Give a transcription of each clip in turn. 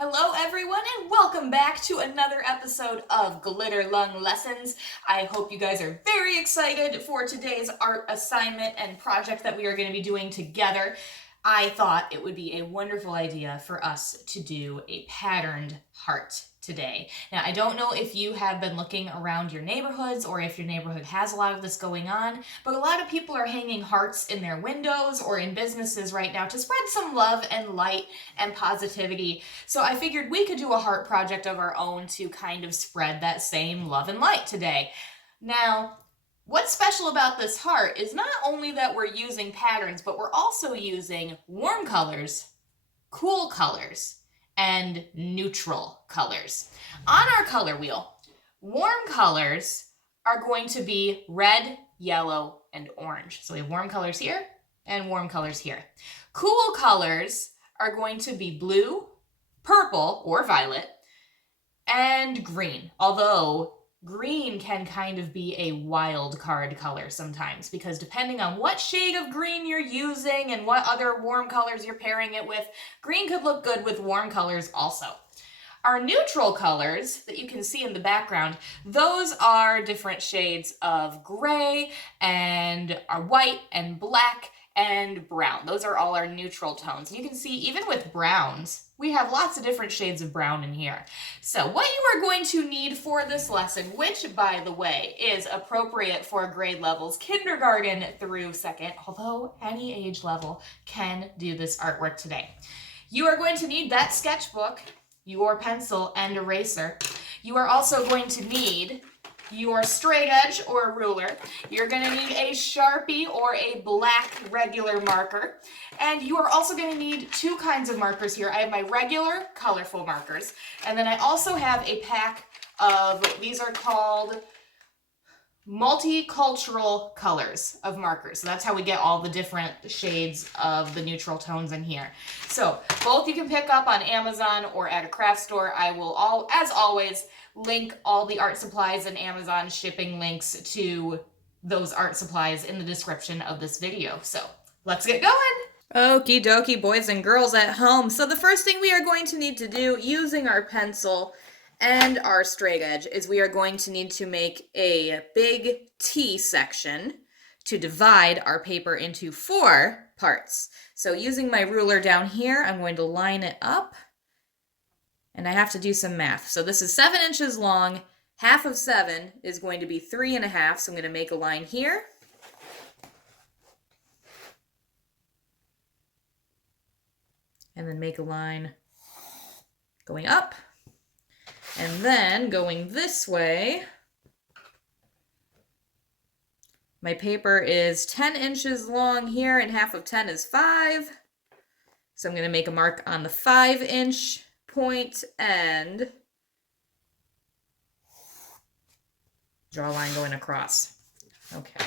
Hello everyone and welcome back to another episode of Glitter Lung Lessons. I hope you guys are very excited for today's art assignment and project that we are going to be doing together. I thought it would be a wonderful idea for us to do a patterned heart today. Now, I don't know if you have been looking around your neighborhoods or if your neighborhood has a lot of this going on, but a lot of people are hanging hearts in their windows or in businesses right now to spread some love and light and positivity. So I figured we could do a heart project of our own to kind of spread that same love and light today. Now, what's special about this heart is not only that we're using patterns, but we're also using warm colors, cool colors, and neutral colors. On our color wheel, warm colors are going to be red, yellow, and orange. So we have warm colors here and warm colors here. Cool colors are going to be blue, purple, or violet, and green. Although green can kind of be a wild card color sometimes, because depending on what shade of green you're using and what other warm colors you're pairing it with, green could look good with warm colors also. Our neutral colors that you can see in the background, those are different shades of gray and are white and black and brown. Those are all our neutral tones. And you can see even with browns, we have lots of different shades of brown in here. So what you are going to need for this lesson, which by the way is appropriate for grade levels kindergarten through second, although any age level can do this artwork today. You are going to need that sketchbook, your pencil and eraser. You are also going to need your straight edge or ruler. You're going to need a Sharpie or a black regular marker. And you are also going to need two kinds of markers here. I have my regular colorful markers, and then I also have a pack of, these are called multicultural colors of markers. So that's how we get all the different shades of the neutral tones in here. So both you can pick up on Amazon or at a craft store. I will, as always, link all the art supplies and Amazon shipping links to those art supplies in the description of this video. So let's get going. Okie dokie, boys and girls at home. So the first thing we are going to need to do using our pencil and our straight edge is we are going to need to make a big T section to divide our paper into 4 parts. So using my ruler down here, I'm going to line it up, and I have to do some math. So this is 7 inches long. Half of 7 is going to be 3.5, so I'm going to make a line here. And then make a line going up. And then going this way, my paper is 10 inches long here, and half of 10 is 5. So I'm going to make a mark on the 5-inch point and draw a line going across. Okay.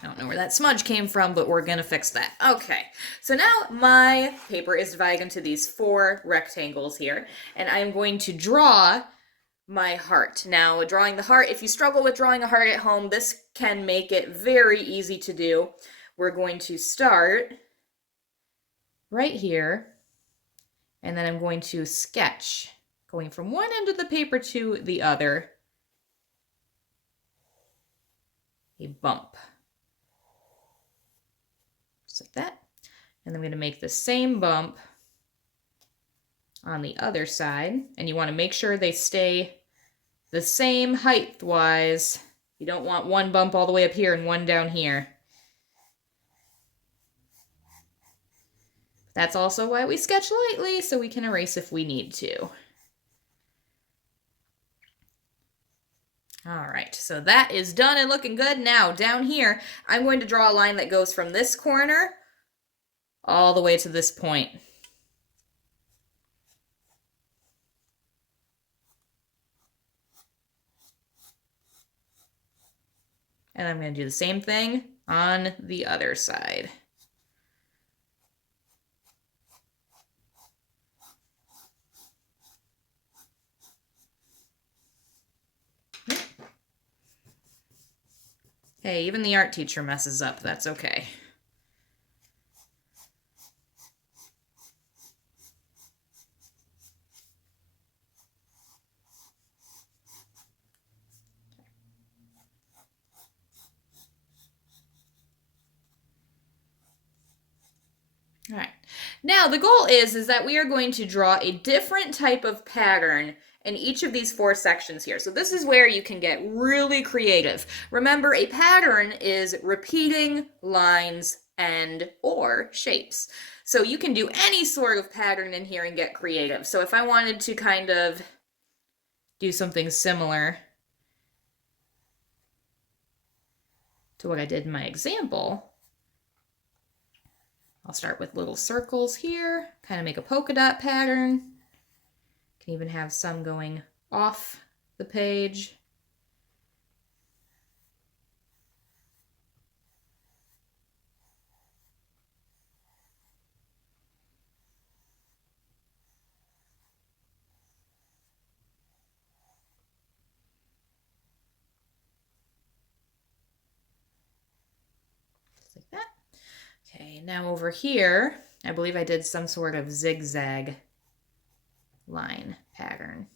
I don't know where that smudge came from, but we're going to fix that. Okay, so now my paper is divided into these 4 rectangles here, and I'm going to draw my heart. Now, drawing the heart, if you struggle with drawing a heart at home, this can make it very easy to do. We're going to start right here, and then I'm going to sketch, going from one end of the paper to the other, a bump. Like that. And I'm going to make the same bump on the other side, and you want to make sure they stay the same height wise. You don't want one bump all the way up here and one down here. That's also why we sketch lightly, so we can erase if we need to. All right, so that is done and looking good. Now, down here, I'm going to draw a line that goes from this corner all the way to this point. And I'm going to do the same thing on the other side. Hey, even the art teacher messes up. That's okay. All right. Now the goal is that we are going to draw a different type of pattern in each of these 4 sections here. So this is where you can get really creative. Remember, a pattern is repeating lines and or shapes. So you can do any sort of pattern in here and get creative. So if I wanted to kind of do something similar to what I did in my example, I'll start with little circles here, kind of make a polka dot pattern. Can even have some going off the page. Just like that. Okay, now over here, I believe I did some sort of zigzag line pattern.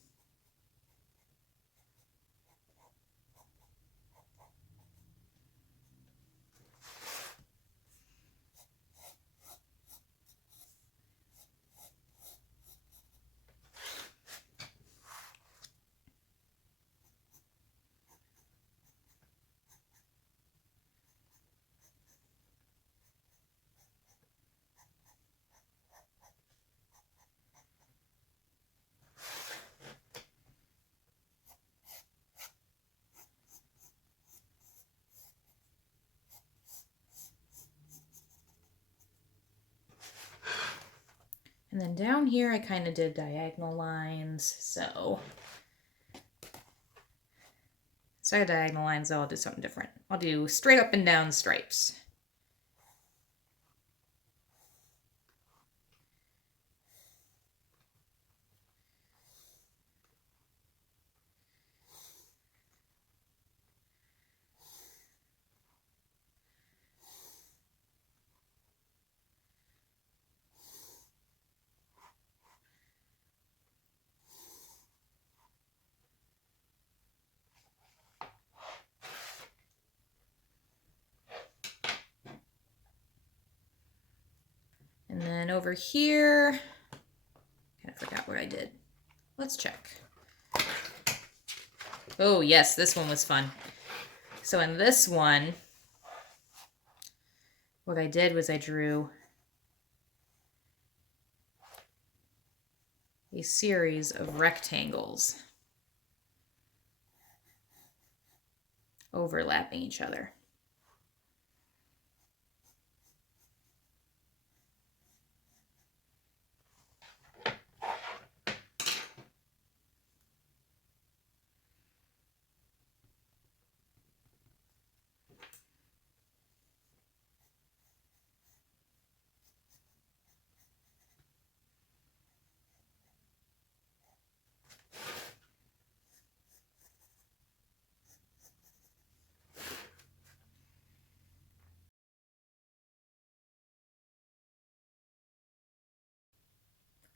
And then down here, I kind of did diagonal lines. So instead of diagonal lines, though, I'll do something different. I'll do straight up and down stripes. And then over here, I forgot what I did. Let's check. Oh yes, this one was fun. So in this one, what I did was I drew a series of rectangles overlapping each other.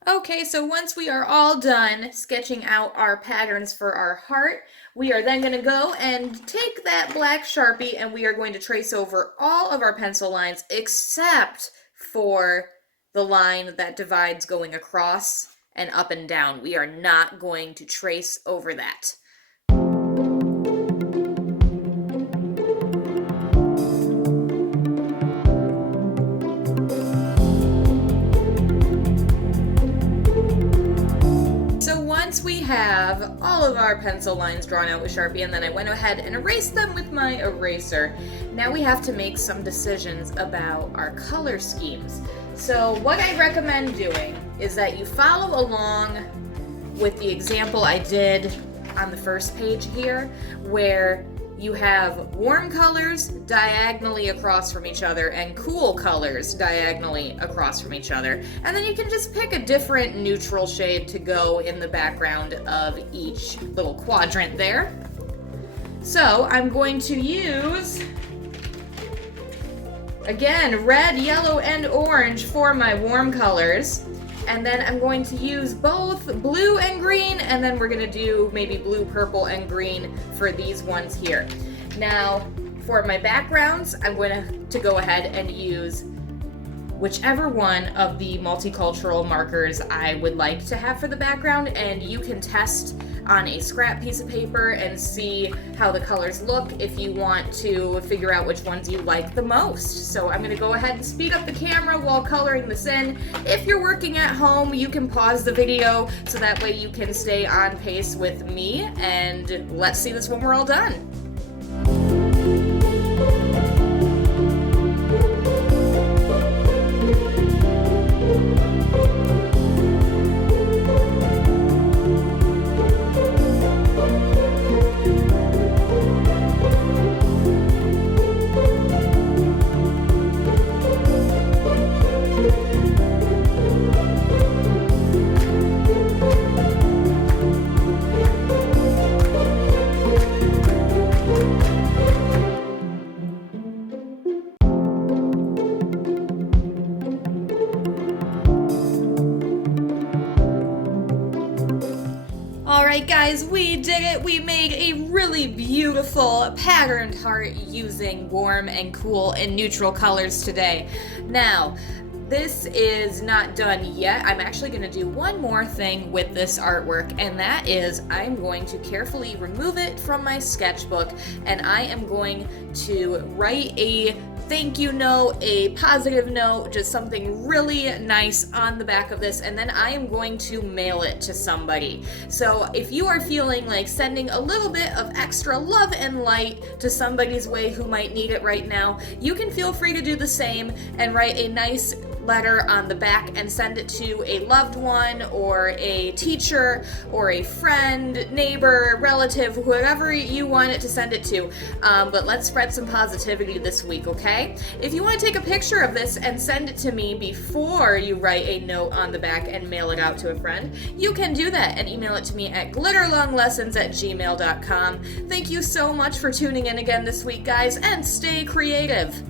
Okay, so once we are all done sketching out our patterns for our heart, we are then going to go and take that black Sharpie and we are going to trace over all of our pencil lines except for the line that divides going across and up and down. We are not going to trace over that. Once we have all of our pencil lines drawn out with Sharpie, and then I went ahead and erased them with my eraser, now we have to make some decisions about our color schemes. So what I recommend doing is that you follow along with the example I did on the first page here, where you have warm colors diagonally across from each other and cool colors diagonally across from each other. And then you can just pick a different neutral shade to go in the background of each little quadrant there. So I'm going to use, again, red, yellow, and orange for my warm colors. And then I'm going to use both blue and green, and then we're gonna do maybe blue, purple, and green for these ones here. Now, for my backgrounds, I'm going to go ahead and use whichever one of the multicultural markers I would like to have for the background, and you can test on a scrap piece of paper and see how the colors look if you want to figure out which ones you like the most. So I'm gonna go ahead and speed up the camera while coloring this in. If you're working at home, you can pause the video so that way you can stay on pace with me, and let's see this when we're all done. Alright guys, we did it! We made a really beautiful patterned heart using warm and cool and neutral colors today. Now, this is not done yet. I'm actually going to do one more thing with this artwork, and that is I'm going to carefully remove it from my sketchbook, and I am going to write a thank you note, a positive note, just something really nice on the back of this, and then I am going to mail it to somebody. So if you are feeling like sending a little bit of extra love and light to somebody's way who might need it right now, you can feel free to do the same and write a nice letter on the back and send it to a loved one or a teacher or a friend, neighbor, relative, whoever you want it to send it to. But let's spread some positivity this week, okay? If you want to take a picture of this and send it to me before you write a note on the back and mail it out to a friend, you can do that and email it to me at glitterlunglessons@gmail.com. Thank you so much for tuning in again this week, guys, and stay creative.